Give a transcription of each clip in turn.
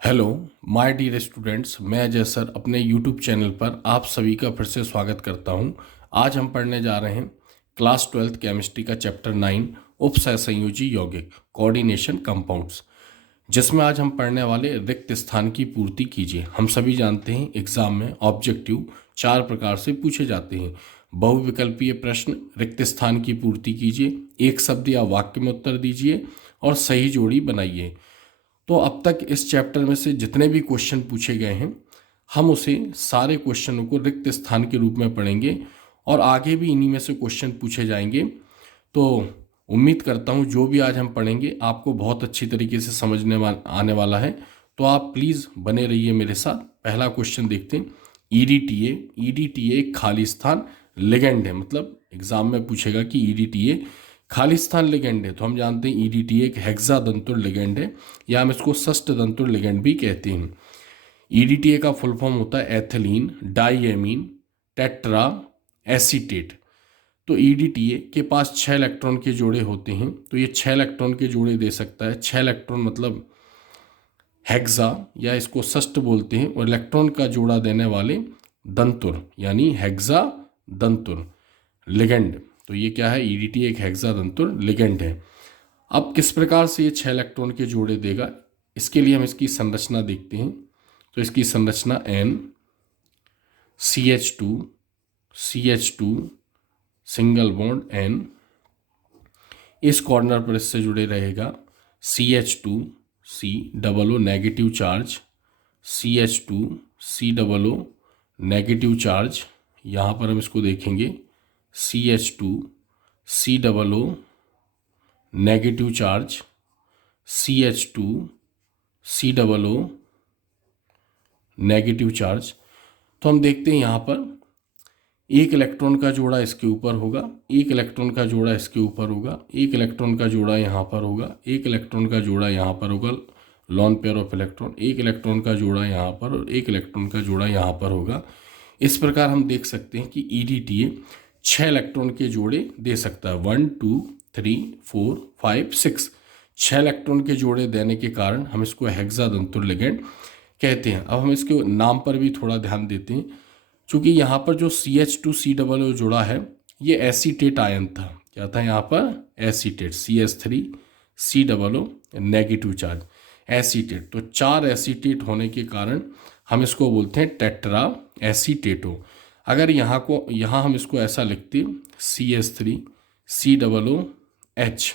Hello my dear students, मैं Ajay sir अपने YouTube channel पर आप सभी का फिर से स्वागत करता हूं। आज हम पढ़ने जा रहे हैं क्लास 12th केमिस्ट्री का चैप्टर 9 उपसहसंयोजी यौगिक कोऑर्डिनेशन कंपाउंड्स, जिसमें आज हम पढ़ने वाले रिक्त स्थान की पूर्ति कीजिए। हम सभी जानते हैं एग्जाम में ऑब्जेक्टिव 4 प्रकार से पूछे जाते हैं। बहुविकल्पीय प्रश्न, रिक्त स्थान की पूर्ति कीजिए, एक शब्द या वाक्य में उत्तर दीजिए और सही जोड़ी बनाइए। तो अब तक इस चैप्टर में से जितने भी क्वेश्चन पूछे गए हैं, हम उसे सारे क्वेश्चनों को रिक्त स्थान के रूप में पढ़ेंगे और आगे भी इन्हीं में से क्वेश्चन पूछे जाएंगे। तो उम्मीद करता हूँ जो भी आज हम पढ़ेंगे आपको बहुत अच्छी तरीके से आने वाला है। तो आप प्लीज़ बने रहिए मेरे साथ। पहला क्वेश्चन देखते हैं। ईडीटीए, ईडीटीए एक खाली स्थान लिगेंड है, मतलब एग्जाम में पूछेगा कि ईडीटीए खालिस्तान लिगेंड है, तो हम जानते हैं ईडीटीए एक हेक्सादंतुर लिगेंड है, या हम इसको षष्टदंतुर लिगेंड भी कहते हैं। ईडीटीए का फुल फॉर्म होता है एथिलीन डाइएमीन टेट्रा एसीटेट। तो ईडीटीए के पास 6 इलेक्ट्रॉन के जोड़े होते हैं, तो ये 6 इलेक्ट्रॉन के जोड़े दे सकता है। 6 इलेक्ट्रॉन मतलब हेक्सा या इसको षष्ट बोलते हैं, और इलेक्ट्रॉन का जोड़ा देने वाले दंतुर यानी हेक्सा दंतुर लिगेंड। तो ये क्या है? ईडीटी एक हेक्सादंतुर लिगेंड है। अब किस प्रकार से ये 6 इलेक्ट्रॉन के जोड़े देगा, इसके लिए हम इसकी संरचना देखते हैं। तो इसकी संरचना N CH2 CH2 single bond N, इस कॉर्नर पर इससे जुड़े रहेगा CH2 C double O negative charge, CH2 C double O negative charge. यहाँ पर हम इसको देखेंगे CH2 C double O negative charge, CH2 C double O negative charge. तो हम देखते हैं यहाँ पर एक इलेक्ट्रॉन का जोड़ा इसके ऊपर होगा, एक इलेक्ट्रॉन का जोड़ा इसके ऊपर होगा, एक इलेक्ट्रॉन का जोड़ा यहाँ पर होगा, एक इलेक्ट्रॉन का जोड़ा यहाँ पर होगा, लॉन पेयर ऑफ इलेक्ट्रॉन, एक इलेक्ट्रॉन का जोड़ा यहाँ पर और एक इलेक्ट्रॉन का जोड़ा यहाँ पर होगा। इस प्रकार हम देख सकते हैं कि ईडीटीए 6 इलेक्ट्रॉन के जोड़े दे सकता है। 1 2 3 4 5 6 6 इलेक्ट्रॉन के जोड़े देने के कारण हम इसको हेक्सादंतुर लिगेंड कहते हैं। अब हम इसके नाम पर भी थोड़ा ध्यान देते हैं। चूँकि यहाँ पर जो CH2 C डबल ओ जुड़ा है, ये एसीटेट आयन था। क्या था यहाँ पर? Acetate, CH3 C double O negative charge, acetate. तो 4 एसीटेट होने के कारण हम इसको बोलते हैं टेट्रा एसीटेटो। अगर यहाँ हम इसको ऐसा लिखते CH3 C डबल ओ H,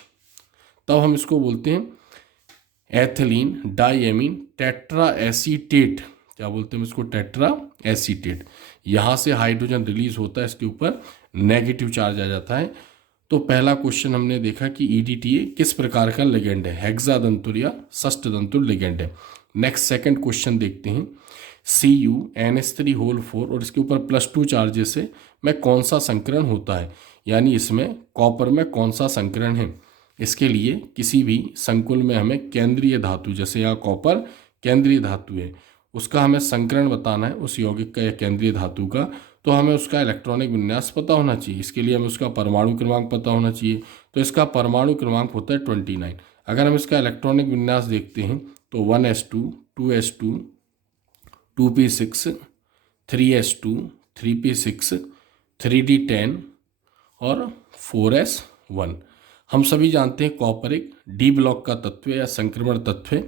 तब हम इसको बोलते हैं एथिलीन डाइएमीन टेट्रा एसीटेट। क्या बोलते हैं इसको? Tetra acetate. यहाँ से हाइड्रोजन रिलीज होता है, इसके ऊपर नेगेटिव चार्ज आ जाता है। तो पहला क्वेश्चन हमने देखा कि ईडीटीए किस प्रकार का लिगेंड है, हेक्सादंतुर या षष्टदंतुर लिगेंड है। नेक्स्ट सेकंड क्वेश्चन देखते हैं। CuNH3 और इसके ऊपर +2 चार्जेस है में कौन सा संकरण होता है, यानी इसमें कॉपर में कौन सा संकरण है। इसके लिए किसी भी संकुल में हमें केंद्रीय धातु, जैसे यहाँ कॉपर केंद्रीय धातु है, उसका हमें संकरण बताना है, उस यौगिक का या केंद्रीय धातु का। तो हमें उसका इलेक्ट्रॉनिक विन्यास पता होना चाहिए। इसके लिए हमें उसका परमाणु क्रमांक पता होना चाहिए। तो इसका परमाणु क्रमांक होता है 29। अगर हम इसका इलेक्ट्रॉनिक विन्यास देखते हैं तो 1s2 2s2 2p6 3s2 3p6 3d10 और 4s1। हम सभी जानते हैं कॉपर एक डी ब्लॉक का तत्व या संक्रमण तत्व है।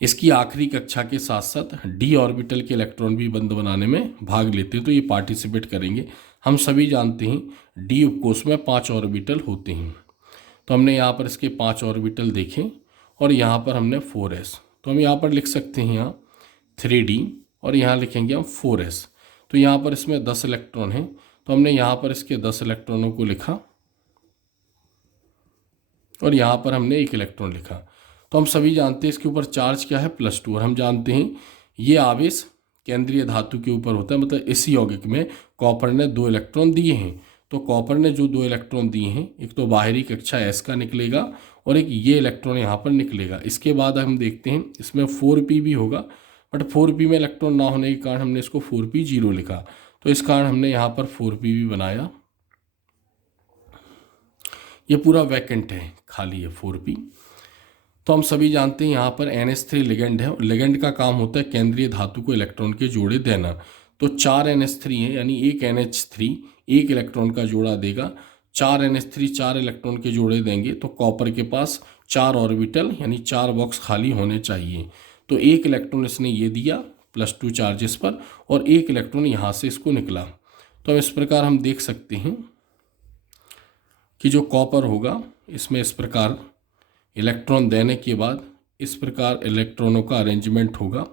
इसकी आखिरी कक्षा के साथ साथ डी ऑर्बिटल के इलेक्ट्रॉन भी बंद बनाने में भाग लेते हैं, तो ये पार्टिसिपेट करेंगे। हम सभी जानते हैं डी उपकोष में 5 ऑर्बिटल होते हैं। तो हमने यहाँ पर इसके 5 ऑर्बिटल देखे और यहाँ पर हमने 4s, तो हम यहाँ पर लिख सकते हैं यहाँ 3d और यहाँ लिखेंगे हम 4s। तो यहाँ पर इसमें 10 इलेक्ट्रॉन हैं, तो हमने यहाँ पर इसके 10 इलेक्ट्रॉनों को लिखा और यहाँ पर हमने 1 इलेक्ट्रॉन लिखा। तो हम सभी जानते हैं इसके ऊपर चार्ज क्या है? +2। और हम जानते हैं ये आवेश केंद्रीय धातु के ऊपर होता है, मतलब इस यौगिक में कॉपर ने 2 इलेक्ट्रॉन दिए हैं। तो कॉपर ने जो 2 इलेक्ट्रॉन दिए हैं, एक तो बाहरी कक्षा S का निकलेगा और एक ये इलेक्ट्रॉन यहाँ पर निकलेगा। इसके बाद हम देखते हैं इसमें 4p भी होगा, बट 4p में इलेक्ट्रॉन ना होने के कारण हमने इसको 4p0 लिखा। तो इस कारण हमने यहाँ पर 4p भी बनाया। ये पूरा वैकेंट है, खाली है 4p। तो हम सभी जानते हैं यहाँ पर NH3 लिगेंड है और लिगेंड का काम होता है केंद्रीय धातु को इलेक्ट्रॉन के जोड़े देना। तो 4 NH3 है, यानी एक NH3 एक इलेक्ट्रॉन का जोड़ा देगा। 4 NH3 4 इलेक्ट्रॉन के जोड़े देंगे तो कॉपर के पास 4 ऑर्बिटल यानी 4 बॉक्स खाली होने चाहिए। तो एक इलेक्ट्रॉन इसने ये दिया +2 चार्जेस पर और एक इलेक्ट्रॉन यहाँ से इसको निकला। तो इस प्रकार हम देख सकते हैं कि जो कॉपर होगा इसमें इस प्रकार इलेक्ट्रॉन देने के बाद इस प्रकार इलेक्ट्रॉनों का अरेंजमेंट होगा।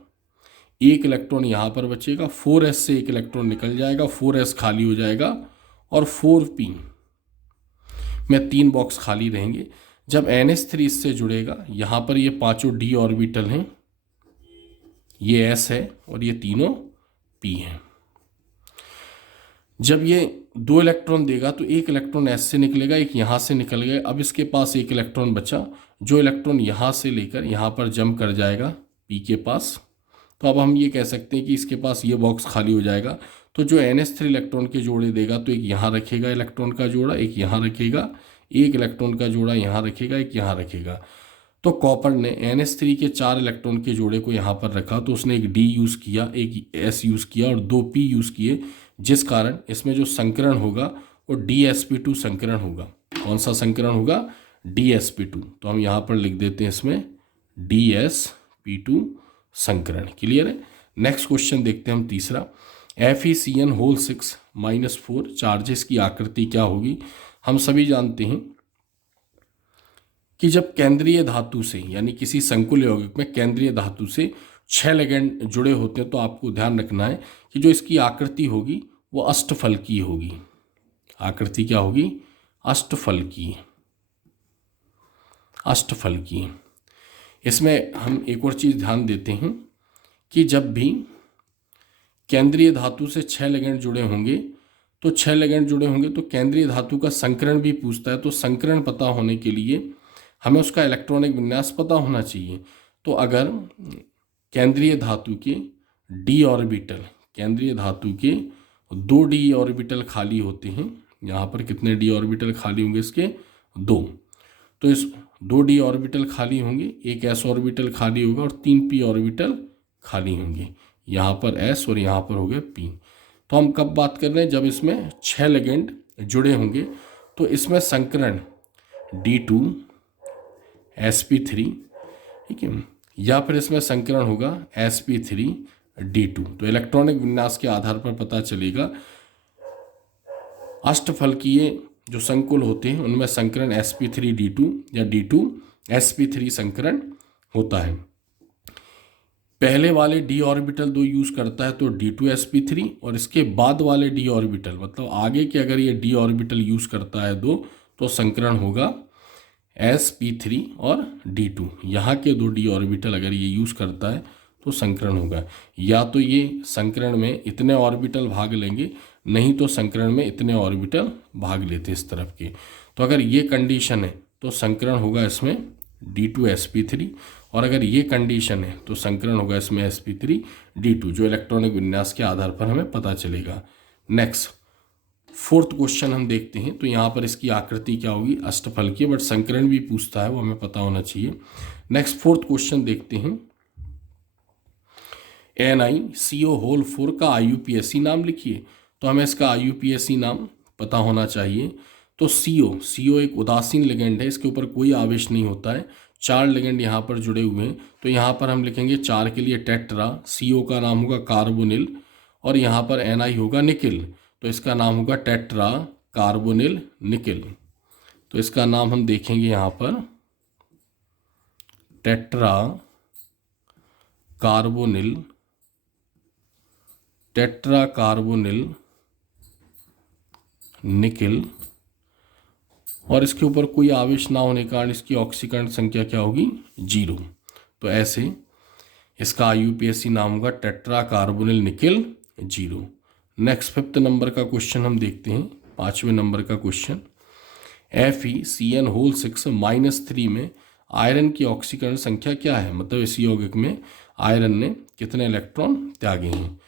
एक इलेक्ट्रॉन यहाँ पर बचेगा, 4s से एक इलेक्ट्रॉन निकल जाएगा, 4s खाली हो जाएगा और 4p में 3 बॉक्स खाली रहेंगे। जब NH3 इससे जुड़ेगा, यहाँ पर ये पांचों d ऑर्बिटल हैं, ये s है और ये तीनों p हैं। जब ये 2 इलेक्ट्रॉन देगा तो एक इलेक्ट्रॉन S से निकलेगा, एक यहाँ से निकल गया। अब इसके पास एक इलेक्ट्रॉन बचा, जो इलेक्ट्रॉन यहाँ से लेकर यहाँ पर जंप कर जाएगा P के पास। तो अब हम ये कह सकते हैं कि इसके पास ये बॉक्स खाली हो जाएगा। तो जो NH3 इलेक्ट्रॉन के जोड़े देगा तो एक यहाँ रखेगा इलेक्ट्रॉन का जोड़ा, एक यहाँ रखेगा, एक इलेक्ट्रॉन का जोड़ा यहाँ रखेगा, एक यहाँ रखेगा। तो कॉपर ने NH3 के 4 इलेक्ट्रॉन के जोड़े को यहाँ पर रखा, तो उसने एक D यूज़ किया, एक S यूज़ किया और 2 P यूज़ किए, जिस कारण इसमें जो संकरण होगा वो DsP2 संकरण होगा। कौन सा संकरण होगा? DsP2। तो हम यहाँ पर लिख देते हैं इसमें DsP2 संकरण। क्लियर है। नेक्स्ट क्वेश्चन देखते हैं हम तीसरा। FeCN6 - 4 चार्जेस की आकृति क्या होगी? हम सभी जानते हैं कि जब केंद्रीय धातु से यानी किसी संकुल यौगिक में केंद्रीय धातु से 6 लिगेंड जुड़े होते हैं तो आपको ध्यान रखना है कि जो इसकी आकृति होगी वो अष्टफलकीय होगी। आकृति क्या होगी? अष्टफलकीय। अष्टफलकीय। इसमें हम एक और चीज़ ध्यान देते हैं कि जब भी केंद्रीय धातु से 6 लिगेंड जुड़े होंगे तो 6 लिगेंड जुड़े होंगे तो केंद्रीय धातु का संकरण भी पूछता है। तो संकरण पता होने के लिए हमें उसका इलेक्ट्रॉनिक विन्यास पता होना चाहिए। तो अगर केंद्रीय धातु के d ऑर्बिटल, केंद्रीय धातु के 2 d ऑर्बिटल खाली होते हैं, यहाँ पर कितने d ऑर्बिटल खाली होंगे? इसके 2। तो इस 2 d ऑर्बिटल खाली होंगे, एक s ऑर्बिटल खाली होगा और 3 p ऑर्बिटल खाली होंगे। यहाँ पर s और यहाँ पर हो गए p। तो हम कब बात कर रहे हैं? जब इसमें 6 लिगेंड जुड़े होंगे तो इसमें संकरण D2 sp3, ठीक है, या फिर इसमें संकरण होगा sp3 D2। तो इलेक्ट्रॉनिक विन्यास के आधार पर पता चलेगा अष्टफलकीय जो संकुल होते हैं उनमें संकरण sp3 D2 या D2 sp3 संकरण होता है। पहले वाले d ऑर्बिटल 2 यूज़ करता है तो D2 sp3, और इसके बाद वाले d ऑर्बिटल मतलब आगे के अगर ये d ऑर्बिटल यूज़ करता है 2 तो संकरण होगा sp3 और D2। यहाँ के 2 d ऑर्बिटल अगर ये यूज़ करता है तो संकरण होगा। या तो ये संकरण में इतने ऑर्बिटल भाग लेंगे, नहीं तो संकरण में इतने ऑर्बिटल भाग लेते इस तरफ के। तो अगर ये कंडीशन है तो संकरण होगा इसमें D2 sp3, और अगर ये कंडीशन है तो संकरण होगा इसमें sp3 D2, जो इलेक्ट्रॉनिक विन्यास के आधार पर हमें पता चलेगा। नेक्स्ट फोर्थ क्वेश्चन हम देखते हैं। तो यहाँ पर इसकी आकृति क्या होगी? अष्टफलकीय, बट संकरण भी पूछता है, वो हमें पता होना चाहिए। नेक्स्ट फोर्थ क्वेश्चन देखते हैं। NiCO4 का IUPAC नाम लिखिए। तो हमें इसका IUPAC नाम पता होना चाहिए। तो CO एक उदासीन लिगेंड है, इसके ऊपर कोई आवेश नहीं होता है। 4 लिगेंड यहाँ पर जुड़े हुए हैं तो यहाँ पर हम लिखेंगे 4 के लिए टेट्रा, CO का नाम होगा कार्बोनिल और यहाँ पर Ni होगा निकिल, तो इसका नाम होगा टेट्रा कार्बोनिल निकिल। तो इसका नाम हम देखेंगे यहाँ पर टेट्रा कार्बोनिल निकिल, और इसके ऊपर कोई आवेश ना होने के कारण इसकी ऑक्सीकरण संख्या क्या होगी? 0। तो ऐसे इसका IUPAC नाम होगा tetra carbonyl nickel 0। Next 5th number का क्वेश्चन हम देखते हैं। 5वें नंबर का क्वेश्चन। FeCN6 - 3 में आयरन की ऑक्सीकरण संख्या क्या है? मतलब इस यौगिक में आयरन ने कितने इलेक्ट्रॉन त्यागे हैं?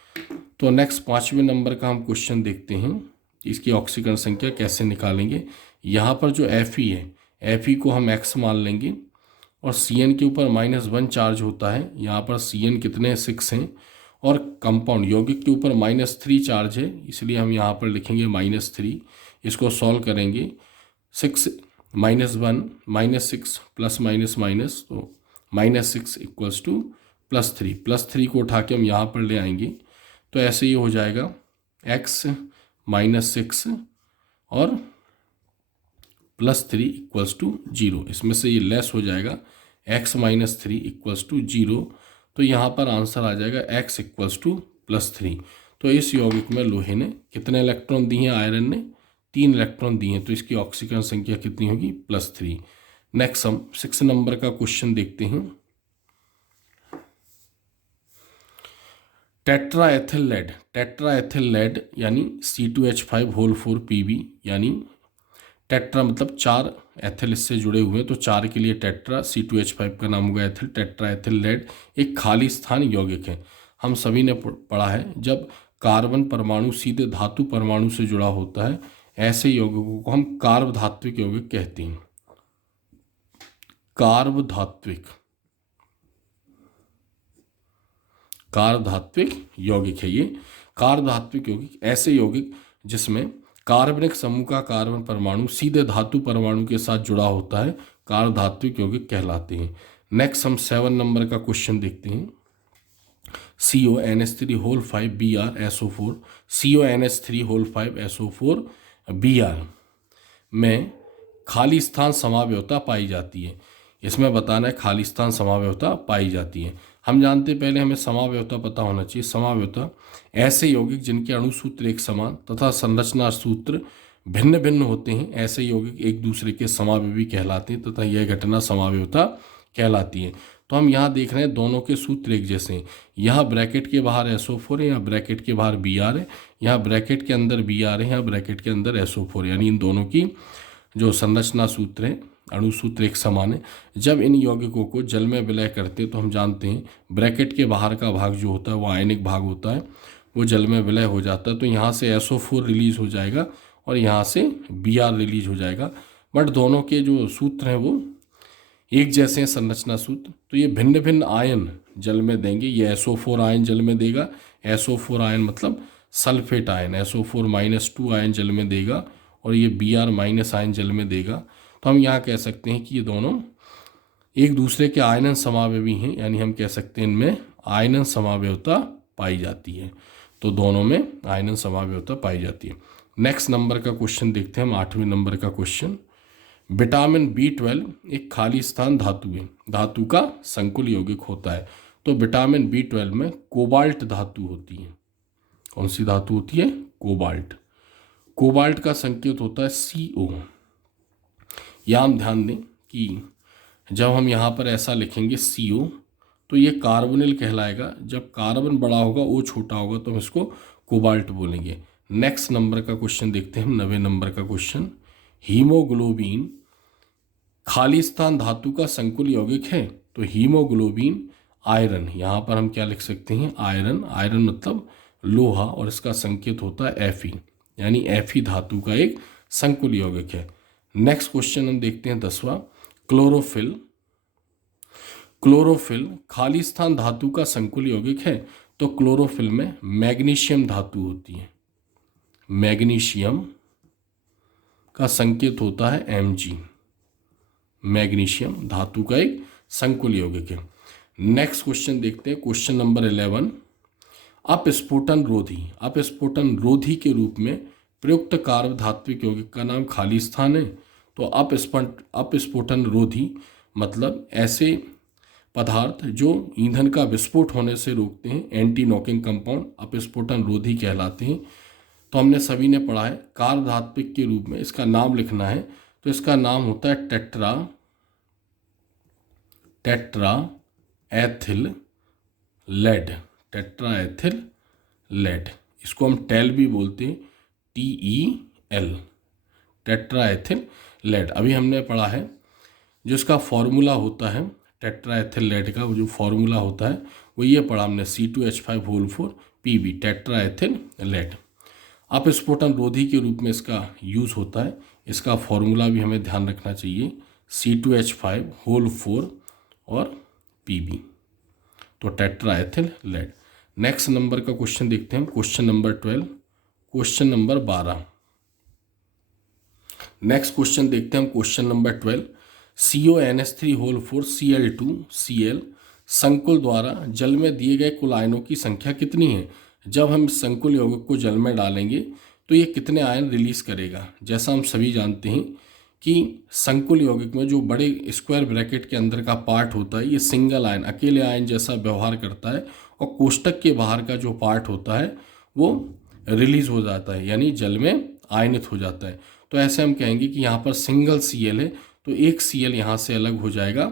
तो नेक्स्ट 5वें नंबर का हम क्वेश्चन देखते हैं, इसकी ऑक्सीकरण संख्या कैसे निकालेंगे। यहाँ पर जो Fe है, Fe को हम x मान लेंगे और Cn के ऊपर -1 चार्ज होता है। यहाँ पर Cn कितने 6 हैं और कंपाउंड यौगिक के ऊपर -3 चार्ज है, इसलिए हम यहाँ पर लिखेंगे -3। इसको सॉल्व करेंगे 6 -1 -6 प्लस माइनस माइनस, तो -6 इक्वल्स टू +3। +3 को उठा के हम यहाँ पर ले आएंगे तो ऐसे ही हो जाएगा x -6 और +3 इक्वल्स टू 0। इसमें से ये लेस हो जाएगा, x -3 इक्वल्स टू 0। तो यहाँ पर आंसर आ जाएगा x इक्वल्स टू +3। तो इस यौगिक में लोहे ने कितने इलेक्ट्रॉन दिए हैं, आयरन ने 3 इलेक्ट्रॉन दिए हैं, तो इसकी ऑक्सीकरण संख्या कितनी होगी, +3। नेक्स्ट हम 6 नंबर का क्वेश्चन देखते हैं। टेट्राएथिल लेड, टेट्राएथिल लेड यानी C2H5 यानी टेट्रा मतलब 4 एथिल इससे जुड़े हुए हैं, तो 4 के लिए टेट्रा, C2H5 का नाम होगा एथिल। टेट्राएथिल लेड एक खाली स्थान यौगिक है। हम सभी ने पढ़ा है जब कार्बन परमाणु सीधे धातु परमाणु से जुड़ा होता है, ऐसे यौगिकों को हम कार्बधात्विक यौगिक कहते हैं। कार्बधात्विक यौगिक है ये। कार्बधात्विक यौगिक ऐसे यौगिक जिसमें कार्बनिक समूह का कार्बन परमाणु सीधे धातु परमाणु के साथ जुड़ा होता है, कार्बधात्विक यौगिक कहलाते हैं। नेक्स्ट हम 7 नंबर का क्वेश्चन देखते हैं। CONH3 5Br CONH3 5SO4Br में खाली स्थान समावयवता पाई जाती है। इसमें बताना है खाली स्थान समावयवता पाई जाती है। हम जानते हैं, पहले हमें समावयवता पता होना चाहिए। समावयवता ऐसे यौगिक जिनके अणु सूत्र एक समान तथा संरचना सूत्र भिन्न भिन्न होते हैं, ऐसे यौगिक एक दूसरे के समावयवी कहलाते हैं तथा यह घटना समावयवता कहलाती है। तो हम यहाँ देख रहे हैं दोनों के सूत्र एक जैसे हैं। यहाँ ब्रैकेट के बाहर SO4 है, यहाँ ब्रैकेट के बाहर Br है, यहाँ ब्रैकेट के अंदर Br है, यहाँ ब्रैकेट के अंदर SO4, यानी इन दोनों की जो संरचना सूत्र है, अणु सूत्र एक समान है। जब इन यौगिकों को जल में विलय करते हैं तो हम जानते हैं ब्रैकेट के बाहर का भाग जो होता है वो आयनिक भाग होता है, वो जल में विलय हो जाता है। तो यहाँ से SO4 रिलीज हो जाएगा और यहाँ से Br रिलीज हो जाएगा, बट दोनों के जो सूत्र हैं वो एक जैसे हैं, संरचना सूत्र। तो ये भिन्न भिन्न आयन जल में देंगे। ये SO4 आयन जल में देगा, SO4 आयन मतलब सल्फेट आयन, SO4-2 आयन जल में देगा, और ये Br- आयन जल में देगा। तो हम यहाँ कह सकते हैं कि ये दोनों एक दूसरे के आयनन समावयवी हैं, यानी हम कह सकते हैं इनमें आयनन समावयवता पाई जाती है। तो दोनों में आयनन समावयवता पाई जाती है। नेक्स्ट नंबर का क्वेश्चन देखते हैं हम, 8वें नंबर का क्वेश्चन। विटामिन B12 एक खाली स्थान धातु है, धातु का संकुल यौगिक होता है। तो विटामिन B12 में कोबाल्ट धातु होती है। कौन सी धातु होती है, कोबाल्ट। कोबाल्ट का संकेत होता है CO। यहाँ हम ध्यान दें कि जब हम यहाँ पर ऐसा लिखेंगे CO तो ये कार्बोनिल कहलाएगा। जब कार्बन बड़ा होगा O छोटा होगा तो हम इसको कोबाल्ट बोलेंगे। नेक्स्ट नंबर का क्वेश्चन देखते हैं हम, 9वें नंबर का क्वेश्चन। हीमोग्लोबिन खाली स्थान धातु का संकुल यौगिक है। तो हीमोग्लोबिन आयरन, यहाँ पर हम क्या लिख सकते हैं, आयरन। आयरन मतलब लोहा और इसका संकेत होता है Fe, यानी Fe धातु का एक संकुल यौगिक है। नेक्स्ट क्वेश्चन हम देखते हैं 10वां। क्लोरोफिल, क्लोरोफिल खाली स्थान धातु का संकुल यौगिक है। तो क्लोरोफिल में मैग्नीशियम धातु होती है। मैग्नीशियम का संकेत होता है Mg। मैग्नीशियम धातु का एक संकुल यौगिक है। नेक्स्ट क्वेश्चन देखते हैं, क्वेश्चन नंबर 11। अपस्फोटन रोधी, अपस्फोटन रोधी के रूप में प्रयुक्त कार्बधात्विक यौगिक का नाम खाली स्थान है। तो अपस्फोटन रोधी मतलब ऐसे पदार्थ जो ईंधन का विस्फोट होने से रोकते हैं, एंटी नॉकिंग कंपाउंड अपस्फोटन रोधी कहलाते हैं। तो हमने सभी ने पढ़ा है कार्बधात्विक के रूप में इसका नाम लिखना है, तो इसका नाम होता है tetra ethyl lead. Tetra ethyl lead, इसको हम टेल भी बोलते हैं, TEL, टेट्रा एथिल लेड। अभी हमने पढ़ा है जो इसका फॉर्मूला होता है टेट्रा एथिल लेड का, वो जो फॉर्मूला होता है वो ये पढ़ा हमने, C2H5 टेट्रा एथिल लेड। अपस्फोटन रोधी के रूप में इसका यूज़ होता है। इसका फॉर्मूला भी हमें ध्यान रखना चाहिए, C2H5 और Pb, तो टेट्राएथिल लेड। नेक्स्ट नंबर का क्वेश्चन देखते हैं, question number 12, question number 12। Next question देखते हैं हम, क्वेश्चन नंबर 12। CONH3 4Cl2Cl संकुल द्वारा जल में दिए गए कुल आयनों की संख्या कितनी है? जब हम इस संकुल यौगिक को जल में डालेंगे तो ये कितने आयन रिलीज करेगा? जैसा हम सभी जानते हैं कि संकुल यौगिक में जो बड़े स्क्वायर ब्रैकेट के अंदर का पार्ट होता है ये सिंगल आयन, अकेले आयन जैसा व्यवहार करता है, और कोष्टक के बाहर का जो पार्ट होता है वो रिलीज हो जाता है, यानी जल में आयनित हो जाता है। तो ऐसे हम कहेंगे कि यहाँ पर सिंगल Cl है, तो एक Cl यहाँ से अलग हो जाएगा,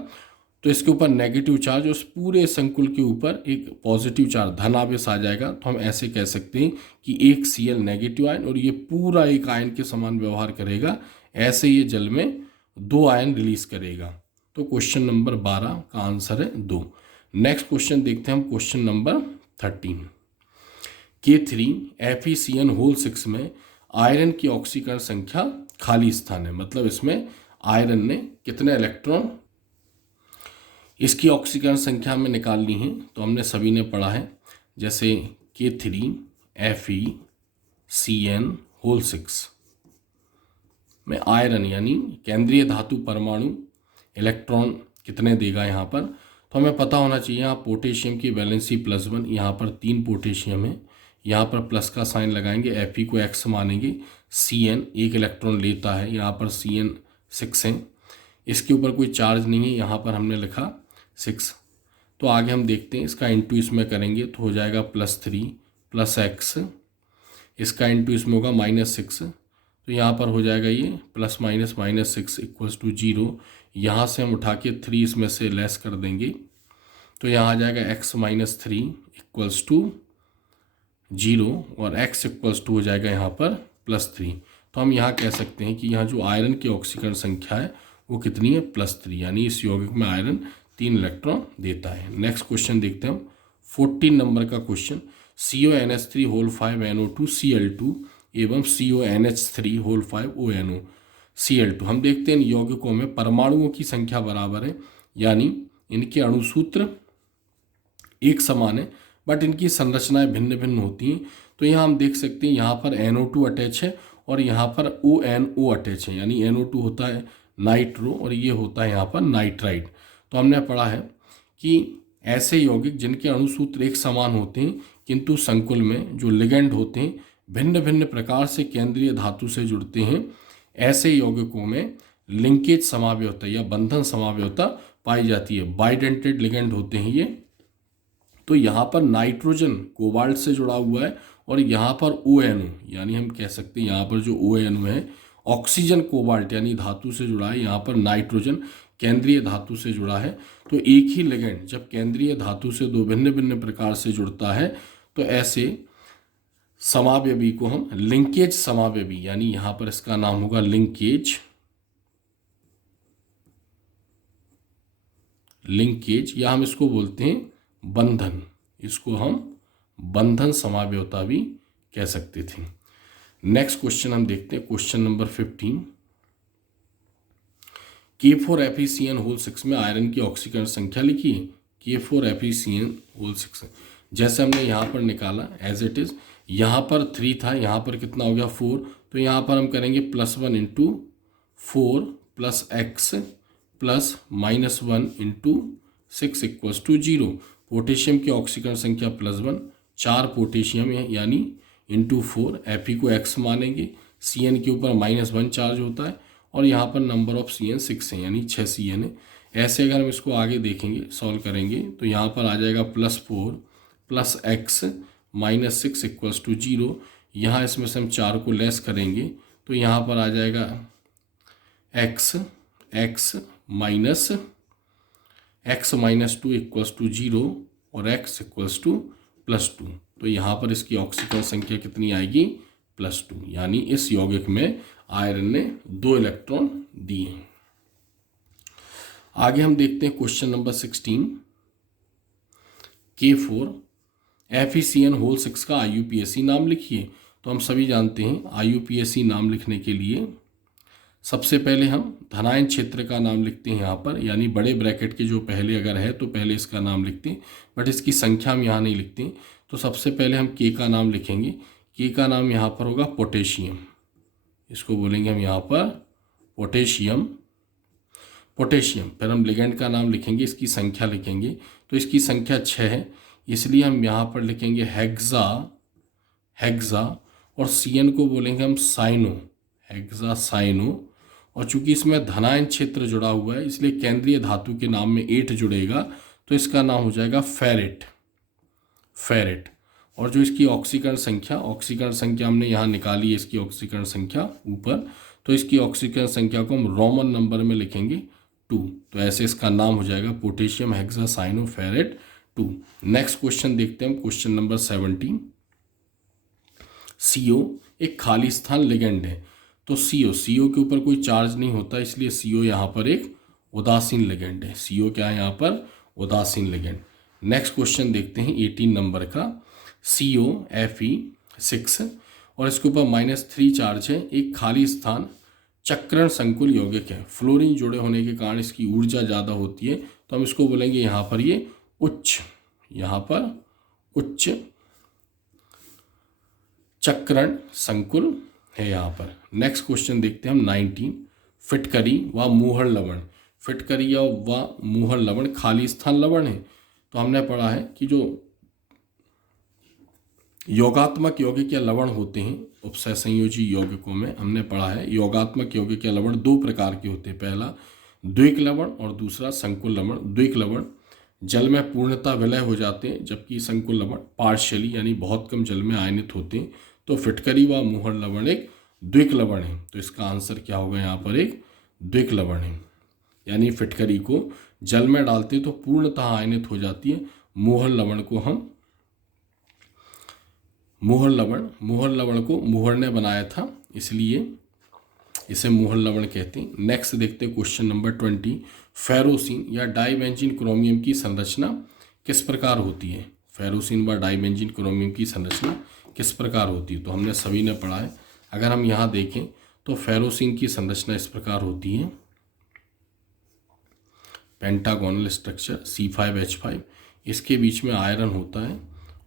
तो इसके ऊपर नेगेटिव चार्ज, उस पूरे संकुल के ऊपर एक पॉजिटिव चार्ज धन आवेश आ जाएगा। तो हम ऐसे कह सकते हैं कि एक Cl नेगेटिव आयन और ये पूरा एक आयन के समान व्यवहार करेगा, ऐसे ये जल में 2 आयन रिलीज करेगा। तो क्वेश्चन नंबर 12 का आंसर है 2। नेक्स्ट क्वेश्चन देखते हैं हम, क्वेश्चन नंबर 13। K3FeCN6 में आयरन की ऑक्सीकरण संख्या खाली स्थान है, मतलब इसमें आयरन ने कितने इलेक्ट्रॉन इसकी ऑक्सीकरण संख्या में निकालनी है। तो हमने सभी ने पढ़ा है, जैसे K3FeCN6 में आयरन यानी केंद्रीय धातु परमाणु इलेक्ट्रॉन कितने देगा यहाँ पर। तो हमें पता होना चाहिए, यहाँ पोटेशियम की वैलेंसी +1, यहाँ पर 3 पोटेशियम है, यहाँ पर प्लस का साइन लगाएंगे, Fe को X मानेंगे, Cn 1 इलेक्ट्रॉन लेता है, यहाँ पर Cn 6 है, इसके ऊपर कोई चार्ज नहीं है, यहाँ पर हमने लिखा 6। तो आगे हम देखते हैं, इसका इंटू इसमें करेंगे तो हो जाएगा +3 + X, इसका इंटू इसमें होगा -6, तो यहाँ पर हो जाएगा ये +- -6 = 0। यहाँ से हम उठा के 3 इसमें से लेस कर देंगे, तो यहाँ आ जाएगा X - 3 = 0 और X = हो जाएगा यहाँ पर +3। तो हम यहाँ कह सकते हैं कि यहाँ जो आयरन की ऑक्सीकरण संख्या है वो कितनी है? +3, यानी इस यौगिक में आयरन 3 इलेक्ट्रॉन देता है। नेक्स्ट क्वेश्चन देखते हैं हम, 14 नंबर का क्वेश्चन। CONH3 5NO2Cl2 एवं CONH3 5ONO Cl2। हम देखते हैं इन यौगिकों में परमाणुओं की संख्या बराबर है, यानी इनके अणुसूत्र एक समान है, बट इनकी संरचनाएं भिन्न भिन्न होती हैं। तो यहाँ हम देख सकते हैं, यहाँ पर NO2 अटैच है और यहाँ पर ONO अटैच है, यानी NO2 होता है नाइट्रो और ये होता है यहाँ पर नाइट्राइट। तो हमने पढ़ा है कि ऐसे यौगिक जिनके अणुसूत्र एक समान होते हैं किंतु संकुल में जो लिगेंड होते हैं भिन्न भिन्न प्रकार से केंद्रीय धातु से जुड़ते हैं, ऐसे यौगिकों में लिंकेज समावयवता या बंधन समावयवता पाई जाती है। बाइडेंटेड लिगेंड होते हैं ये। तो यहाँ पर नाइट्रोजन कोबाल्ट से जुड़ा हुआ है और यहाँ पर ONO, यानी हम कह सकते हैं यहाँ पर जो ONO है ऑक्सीजन कोबाल्ट यानी धातु से जुड़ा है, यहाँ पर नाइट्रोजन केंद्रीय धातु से जुड़ा है। तो एक ही लिगेंड जब केंद्रीय धातु से 2 भिन्न भिन्न प्रकार से जुड़ता है तो ऐसे समावयवी को हम लिंकेज समावयवी, यानी यहाँ पर इसका नाम होगा लिंकेज, या हम इसको बोलते हैं बंधन, इसको हम बंधन समावयवता भी कह सकते थे। नेक्स्ट क्वेश्चन हम देखते हैं, क्वेश्चन नंबर 15। K4FeCN6 में आयरन की ऑक्सीकरण संख्या लिखिए। K4FeCN6 जैसे हमने यहाँ पर निकाला एज इट इज, यहाँ पर 3 था, यहाँ पर कितना हो गया 4, तो यहाँ पर हम करेंगे +1 × 4 + X + -1 × 6 = 0। पोटेशियम की ऑक्सीकरण संख्या +1, 4 पोटेशियम है यानी × 4, Fe को X मानेंगे, Cn के ऊपर -1 चार्ज होता है और यहाँ पर नंबर ऑफ Cn 6 है यानी 6 Cn है। ऐसे अगर हम इसको आगे देखेंगे सॉल्व करेंगे तो यहाँ पर आ जाएगा +4 + X -6 = 0। यहाँ इसमें से हम 4 को लेस करेंगे तो यहाँ पर आ जाएगा X -2 = 0 और X = +2। तो यहाँ पर इसकी ऑक्सीकरण संख्या कितनी आएगी? +2, यानी इस यौगिक में आयरन ने 2 इलेक्ट्रॉन दिए। आगे हम देखते हैं क्वेश्चन नंबर 16। K4FeCN6 का IUPAC नाम लिखिए। तो हम सभी जानते हैं IUPAC नाम लिखने के लिए सबसे पहले हम धनायन क्षेत्र का नाम लिखते हैं यहाँ पर, यानी बड़े ब्रैकेट के जो पहले अगर है तो पहले इसका नाम लिखते हैं, बट इसकी संख्या हम यहाँ नहीं लिखते। तो सबसे पहले हम के का नाम लिखेंगे। के का नाम यहाँ पर होगा पोटेशियम, इसको बोलेंगे हम यहाँ पर पोटेशियम। पोटेशियम फिर हम लिगेंड का नाम लिखेंगे, इसकी संख्या लिखेंगे, तो इसकी संख्या 6 है, इसलिए हम यहाँ पर लिखेंगे हेक्सा। हेक्सा और सीएन को बोलेंगे हम साइनो, हेक्सा साइनो। और चूंकि इसमें धनायन क्षेत्र जुड़ा हुआ है इसलिए केंद्रीय धातु के नाम में 8 जुड़ेगा, तो इसका नाम हो जाएगा फेरेट। फेरेट। और जो इसकी ऑक्सीकरण संख्या हमने यहाँ निकाली है, इसकी ऑक्सीकरण संख्या ऊपर, तो इसकी ऑक्सीकरण संख्या को हम रोमन नंबर में लिखेंगे 2। तो ऐसे इसका नाम हो जाएगा पोटेशियम हेक्सासाइनोफेरेट 2। नेक्स्ट क्वेश्चन देखते हैं हम, क्वेश्चन नंबर 17। CO एक खाली स्थान लिगेंड है, तो CO के ऊपर कोई चार्ज नहीं होता, इसलिए CO यहाँ पर एक उदासीन लिगेंड है। CO क्या है यहाँ पर? उदासीन लिगेंड। नेक्स्ट क्वेश्चन देखते हैं 18 नंबर का। CO Fe6 और इसके ऊपर -3 चार्ज है, एक खाली स्थान चक्रण संकुल यौगिक है, फ्लोरीन जुड़े होने के कारण इसकी ऊर्जा ज़्यादा होती है, तो हम इसको बोलेंगे यहाँ पर ये उच्च, यहाँ पर उच्च चक्रण संकुल है यहाँ पर। नेक्स्ट क्वेश्चन देखते हैं हम 19। फिटकरी व मूहर लवण। फिटकरी व मूहर लवण खाली स्थान लवण है, तो हमने पढ़ा है कि जो योगात्मक यौगिक या लवण होते हैं उपसय संयोजी यौगिकों में, हमने पढ़ा है योगात्मक यौगिक या लवण 2 प्रकार के होते हैं। पहला द्विक लवण और दूसरा संकुल लवण। द्विक लवण जल में पूर्णतः विलय हो जाते हैं, जबकि संकुल लवण पार्शियली यानी बहुत कम जल में आयनित होते हैं। तो फिटकरी व मूहर लवण एक द्विक लवण है, तो इसका आंसर क्या होगा यहाँ पर? एक द्विक लवण है, यानी फिटकरी को जल में डालते तो पूर्णतः आयनित हो जाती है। मूहर लवण को हम मूहर लवण को मूहर ने बनाया था, इसलिए इसे मूहर लवण कहते हैं। नेक्स्ट देखते हैं क्वेश्चन नंबर 20। फेरोसिन या डाइबेंजीन क्रोमियम की संरचना किस प्रकार होती है? फेरोसिन व डाइबेंजीन क्रोमियम की संरचना किस प्रकार होती है? तो हमने सभी ने पढ़ा है। अगर हम यहाँ देखें तो फेरोसिन की संरचना इस प्रकार होती है, पेंटागोनल स्ट्रक्चर C5H5, इसके बीच में आयरन होता है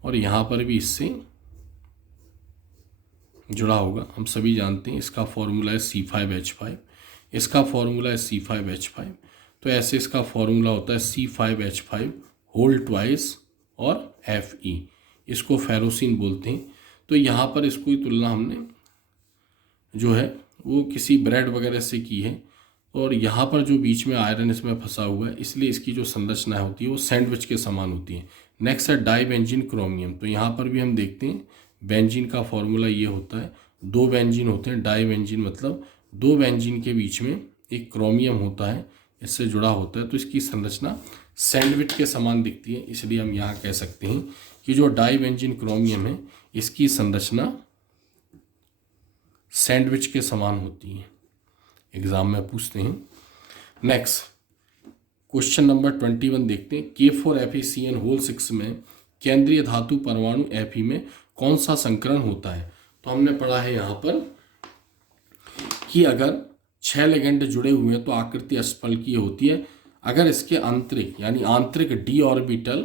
और यहाँ पर भी इससे जुड़ा होगा। हम सभी जानते हैं इसका फॉर्मूला है C5H5, इसका फॉर्मूला है C5H5, तो ऐसे इसका फॉर्मूला होता है C5H5 होल ट्वाइस और Fe, इसको फेरोसिन बोलते हैं। तो यहाँ पर इसको तुलना हमने जो है वो किसी ब्रेड वगैरह से की है, और यहाँ पर जो बीच में आयरन इसमें फंसा हुआ है, इसलिए इसकी जो संरचना होती है वो सैंडविच के समान होती है। नेक्स्ट है डाइबेंजीन क्रोमियम, तो यहाँ पर भी हम देखते हैं बेंजीन का फॉर्मूला ये होता है, 2 बेंजीन होते हैं। डाइबेंजीन मतलब 2 बेंजीन के बीच में एक क्रोमियम होता है, इससे जुड़ा होता है, तो इसकी संरचना सैंडविच के समान दिखती है। इसलिए हम यहाँ कह सकते हैं कि जो डाइबेंजीन क्रोमियम है इसकी संरचना सैंडविच के समान होती है, एग्जाम में पूछते हैं। नेक्स्ट क्वेश्चन नंबर 21 देखते हैं। K4FeCN6 में केंद्रीय धातु परमाणु Fe में कौन सा संकरण होता है? तो हमने पढ़ा है यहाँ पर कि अगर 6 लिगेंड जुड़े हुए हैं तो आकृति अष्टफलकीय होती है। अगर इसके आंतरिक यानी आंतरिक d ऑर्बिटल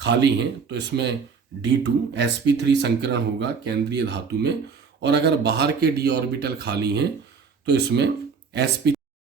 खाली हैं तो इसमें D2 sp3 संकरण होगा केंद्रीय धातु में, और अगर बाहर के d ऑर्बिटल खाली हैं तो इसमें sp3